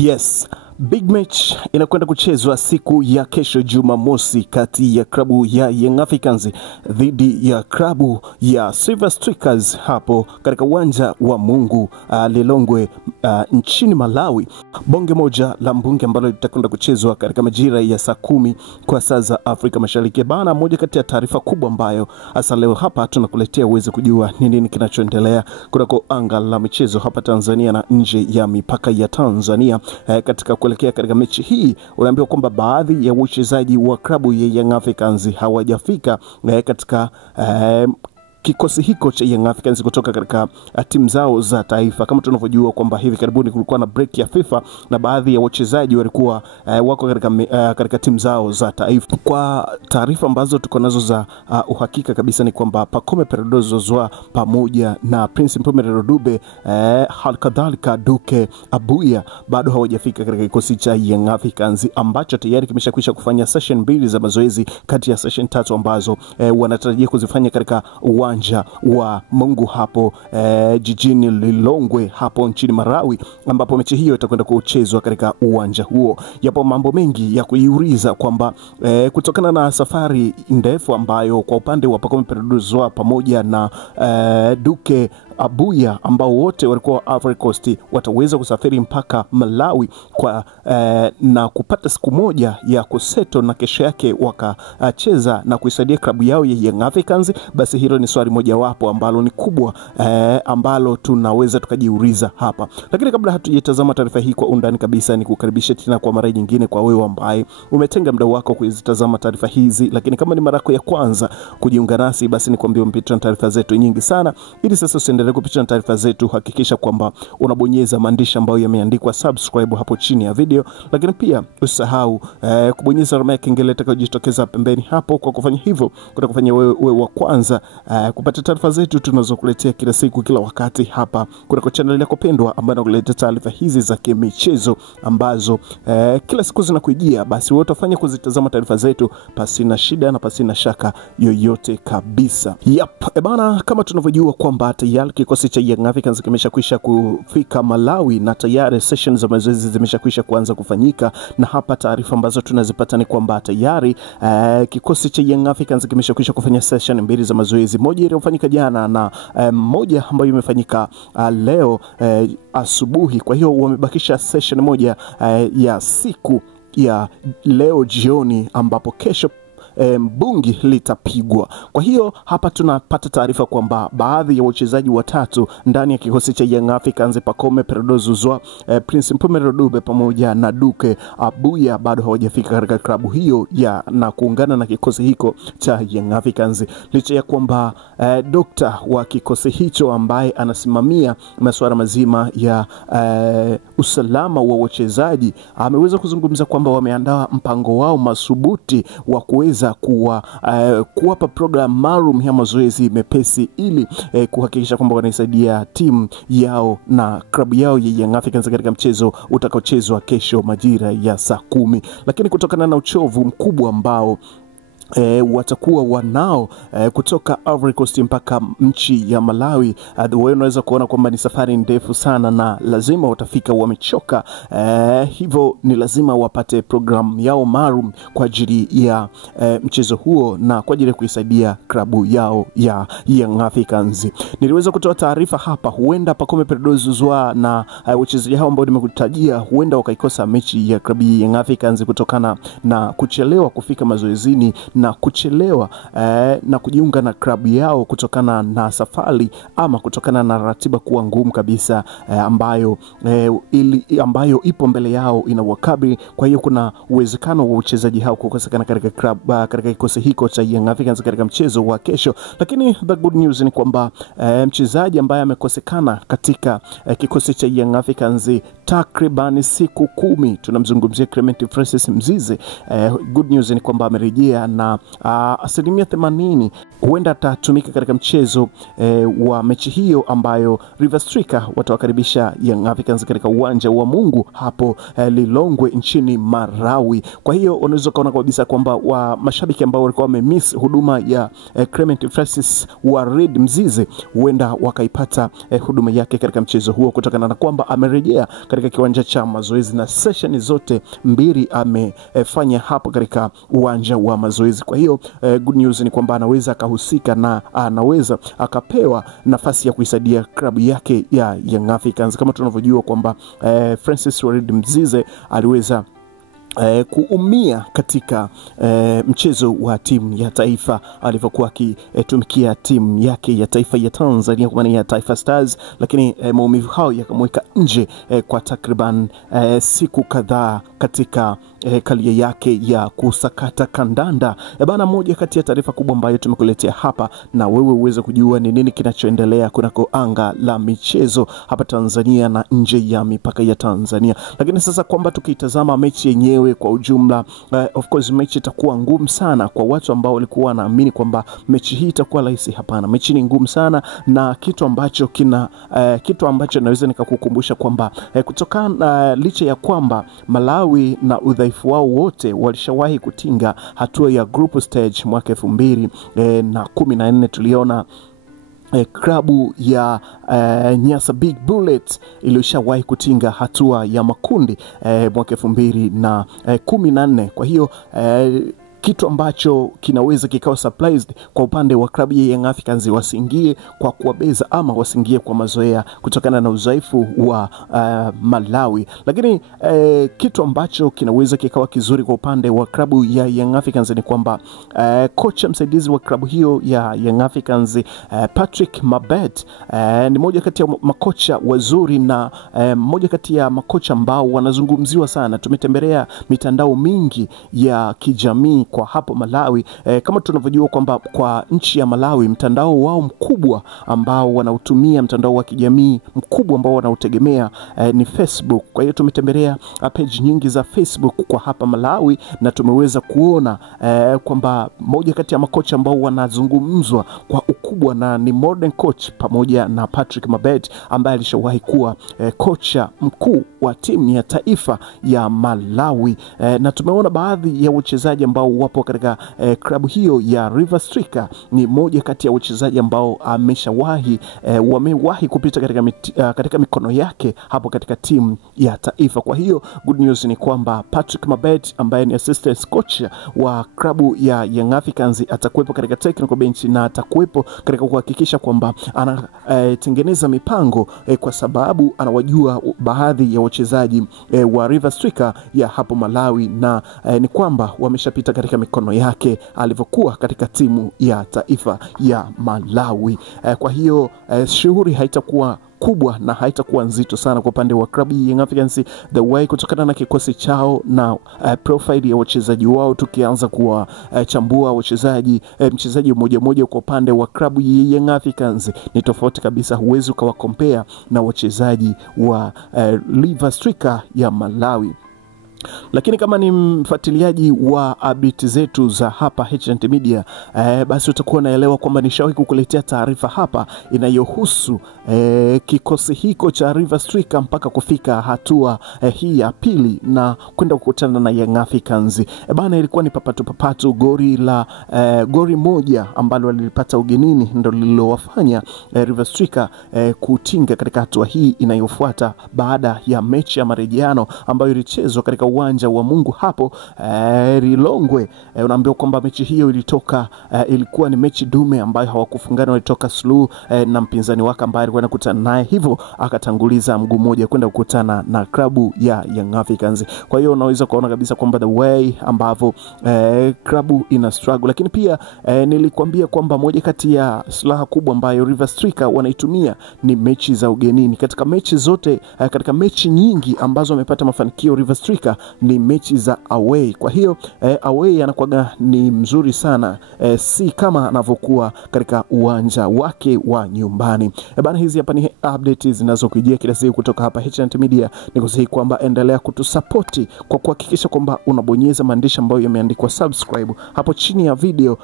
Yes, big match inakwenda kuchezwa siku ya kesho Jumamosi kati ya klabu ya Young Africans dhidi ya klabu ya Silver Strikers hapo katika uwanja wa Mungu Lilongwe nchini Malawi. Bonge moja la mbunge ambalo litakwenda kuchezwa katika majira ya saa 10 kwa saa za Afrika Mashariki. Bana, moja kati ya taarifa kubwa ambayo hasa leo hapa tunakuletea uweze kujua nini kinachoendelea kunako anga la michezo hapa Tanzania na nje ya mipaka ya Tanzania. Katika kuelekea katika mechi hii, unaambiwa kwamba baadhi ya wachezaji wa klabu ya Young Africans hawajafika katika kikosi hiko cha Young Africans kutoka katika timu zao za taifa. Kama tunavyojua kwamba hivi karibuni kulikuwa na break ya FIFA na baadhi ya wachezaji walikuwa wako katika timu zao za taifa. Kwa taarifa ambazo tuko nazo za uhakika kabisa ni kwamba Pacome Zouzoua pamoja na Prince Mpumelelo Dube halikadhalika Duke Abuya bado hawajafika katika kikosi cha Young Africans ambacho tayari kimeshakwisha kufanya session 2 za mazoezi kati ya session 3 ambazo wanatarajia kuzifanya katika uwanja wa Mungu hapo jijini Lilongwe hapo nchini Malawi, ambapo mechi hiyo itakwenda kuchezwa katika uwanja huo. Yapo mambo mengi ya kuiuliza kwamba kutokana na safari ndefu ambayo kwa upande wa Pacome Zouzoua pamoja na Duke Abuya ambao wote walikuwa Ivory Coast wataweza kusafiri mpaka Malawi kwa na kupata siku moja ya kuseto na kesho yake wakacheza na kuisaidia klabu yao ya Young Africans. Basi hilo ni swali moja wapo ambalo ni kubwa ambalo tunaweza tukajiuliza hapa. Lakini kabla hatujatazama taarifa hii kwa undani kabisa, ni kukaribisha tena kwa mara nyingine kwa wewe ambaye umetenga muda wako kuzitazama taarifa hizi. Lakini kama ni mara yako ya kwanza kujiunga nasi, basi nikwambie mpita na taarifa zetu nyingi sana. Ili sasa usiendelee kupita na taarifa zetu, hakikisha kwamba unabonyeza maandishi ambayo yameandikwa subscribe hapo chini ya video. Lakini pia usahau kubonyeza alama ya kengele itakayojitokeza pembeni hapo. Kwa kufanya hivyo kutakufanya wewe wa kwanza kupata taarifa zetu tunazokuletea kila siku kila wakati hapa kwa channel yako pendwa ambayo inakuletea taarifa hizi za kimichezo ambazo kila siku zinakujia. Basi wewe utafanya kuzitazama taarifa zetu pasi na shida na pasi na shaka yoyote kabisa. Bana, kama tunavyojua kwamba tayari kikosi cha Young Africans kimeshakwisha kufika Malawi na tayari sessions za mazoezi zimeshakwisha kuanza kufanyika. Na hapa taarifa ambazo tunazipata ni kwamba tayari kikosi cha Young Africans kimeshakwisha kufanya session 2 za mazoezi, moja iliyofanyika jana na moja ambayo imefanyika leo asubuhi. Kwa hiyo wamebakisha session moja ya siku ya leo jioni, ambapo kesho mbungi litapigwa. Kwa hiyo hapa tunapata taarifa kwamba baadhi ya wachezaji watatu ndani ya kikosi cha Young Africans, Pacome Zouzoua, Prince Mpumelelo Dube pamoja na Duke Abuya bado hawajafika katika klabu hiyo na kuungana na kikosi hiko cha Young Africans, licha ya kwamba dokta wa kikosi hicho ambaye anasimamia masuala mazima ya usalama wa wachezaji ameweza kuzungumza kwamba wameandaa mpango wao masubuti wa kuweza kuwapa program maalum ya mazoezi mepesi ili kuhakikisha kwamba wanaisaidia timu yao na klabu yao ya Young Africans katika mchezo utakaochezwa kesho majira ya saa 10. Lakini kutokana na uchovu mkubwa ambao watakuwa wanao kutoka Ivory Coast mpaka nchi ya Malawi, wewe unaweza kuona kwamba ni safari ndefu sana na lazima watafika wamechoka. Hivyo ni lazima wapate program yao maalum kwa ajili ya mchezo huo na kwa ajili ya kuisaidia klabu yao ya Young Africans. Niliweza kutoa taarifa hapa, huenda Pacome Zouzoua na wachezaji hao ambao nimekutajia huenda wakaikosa mechi ya klabu ya Young Africans kutokana na kuchelewa kufika mazoezini na kuchelewa na kujiunga na klabu yao kutokana na safari ama kutokana na ratiba kuwa ngumu kabisa ambayo ipo mbele yao inawakabili. Kwa hiyo kuna uwezekano wa uchezaji hao kukosekana katika klabu katika kikosi hiko cha Young Africans katika mchezo wa kesho. Lakini the good news ni kwamba mchezaji ambaye amekosekana katika kikosi cha Young Africans takriban siku 10, tunamzungumzia Clement Francis Mzize, good news ni kwamba amerejea na 80% huenda atatumika katika mchezo wa mechi hiyo ambayo River Strikers watawakaribisha Young Africans katika uwanja wa Mungu hapo Lilongwe nchini Malawi. Kwa hiyo unaweza kuona kabisa kwamba mashabiki ambao walikuwa wamemiss huduma ya Clement Francis wa Red Mzize huenda wakaipata huduma yake katika mchezo huo kutokana na kwamba amerejea katika katika kiwanja cha mazoezi, na session zote mbili amefanya hapo katika uwanja wa mazoezi. Kwa hiyo good news ni kwamba anaweza akahusika na anaweza akapewa nafasi ya kuisaidia klabu yake ya Young Africans. Kama tunavyojua kwamba Francis Waridi Mzize aliweza kuumia katika mchezo wa timu ya taifa alivyokuwa akitumikia timu yake ya taifa ya Tanzania kwa maana ya Taifa Stars, lakini maumivu hao yakamweka nje kwa takriban siku kadhaa katika kalia yake ya kusakata kandanda. Bana, moja kati ya taarifa kubwa ambayo tumekuletea hapa na wewe uweze kujua ni nini kinachoendelea kunako anga la michezo hapa Tanzania na nje ya mipaka ya Tanzania. Lakini sasa kwamba tukitazama mechi yenyewe kwa ujumla, of course mechi itakuwa ngumu sana kwa watu ambao walikuwa wanaamini kwamba mechi hii itakuwa rahisi. Hapana, mechi ni ngumu sana, na kitu ambacho naweza nikakukumbusha kwamba kutokana licha ya kwamba Malawi na udhaifu wao wote walishawahi kutinga hatua ya group stage mwaka 2014, tuliona klabu ya Nyasa Big Bullets ilishawahi kutinga hatua ya makundi mwaka 2014. Kwa hiyo kitu ambacho kinaweza kikawa surprised kwa upande wa klabu ya Young Africans, wasiingie kwa kuwabeza ama wasiingie kwa mazoea kutokana na udhaifu wa Malawi. Lakini kitu ambacho kinaweza kikawa kizuri kwa upande wa klabu ya Young Africans ni kwamba kocha msaidizi wa klabu hiyo ya Young Africans, Patrick Mabet, ni moja kati ya makocha wazuri na moja kati ya makocha ambao wanazungumziwa sana. Tumetembelea mitandao mingi ya kijamii kwa hapo Malawi. Kama tunavyojua kwamba kwa nchi ya Malawi mtandao wao mkubwa ambao wanautumia, mtandao wa kijamii mkubwa ambao wanautegemea ni Facebook. Kwa hiyo tumetembelea page nyingi za Facebook kwa hapa Malawi na tumeweza kuona kwamba moja kati ya makocha ambao wanazungumzwa kwa ukubwa na ni modern coach pamoja na Patrick Mabet ambaye alishawahi kuwa kocha mkuu wa timu ya taifa ya Malawi. Na tumeona baadhi ya wachezaji ambao wapo katika klabu hiyo ya River Striker. Ni moja kati ya wachezaji ambao wamewahi kupita katika mikono yake hapo katika timu ya taifa. Kwa hiyo good news ni kwamba Patrick Mabet ambaye ni assistant coach wa klabu ya Young Africans atakuwepo katika technical bench na atakuwepo katika kuhakikisha kwamba anatengeneza mipango kwa sababu anawajua baadhi ya wachezaji wa River Striker ya hapo Malawi, na ni kwamba wameshapita katika mikono yake alivyokuwa katika timu ya taifa ya Malawi. Kwa hiyo shughuli haitakuwa kubwa na haitakuwa nzito sana kwa upande wa klabu ya Young Africans the way kutokana na kikosi chao na profile ya wachezaji wao. Tukianza kuwachambua wachezaji mchezaji mmoja kwa upande wa klabu ya Young Africans ni tofauti kabisa, huwezi ukawakompea na wachezaji wa River Striker ya Malawi. Lakini kama ni mfuatiliaji wa update zetu za hapa HNT Media, basi utakuwa unaelewa kwamba nishawahi kukuletea taarifa hapa inayohusu kikosi hiko cha River Striker mpaka kufika hatua hii ya pili na kwenda kukutana na Young Africans. Bana, ilikuwa ni papatu gori moja ambalo walipata ugenini ndio lililowafanya River Striker kutinga katika hatua hii inayofuata baada ya mechi ya marejeano ambayo ilichezwa katika uwanja wa Mungu hapo Lilongwe. Unaambiwa kwamba mechi hiyo ilikuwa ni mechi dume ambayo hawakufungana, walitoka suluhu na mpinzani wake ambaye alikuwa anakutana naye, hivyo akatanguliza mguu mmoja kwenda kukutana na klabu ya Young Africans. Kwa hiyo unaweza kuona kabisa kwamba the way ambavyo klabu ina struggle. Lakini pia nilikwambia kwamba moja kati ya silaha kubwa ambayo River Striker wanaitumia ni mechi za ugenini. Katika mechi zote, katika mechi nyingi ambazo wamepata mafanikio River Striker ni mechi za away. Kwa hiyo away anakuwa ni mzuri sana, si kama anavyokuwa katika uwanja wake wa nyumbani. Bana, hizi hapa ni updates zinazokujia kila siku kutoka hapa HNT Media. Nikusihi kwamba endelea kutusapoti kwa kuhakikisha kwamba unabonyeza maandishi ambayo yameandikwa subscribe hapo chini ya video.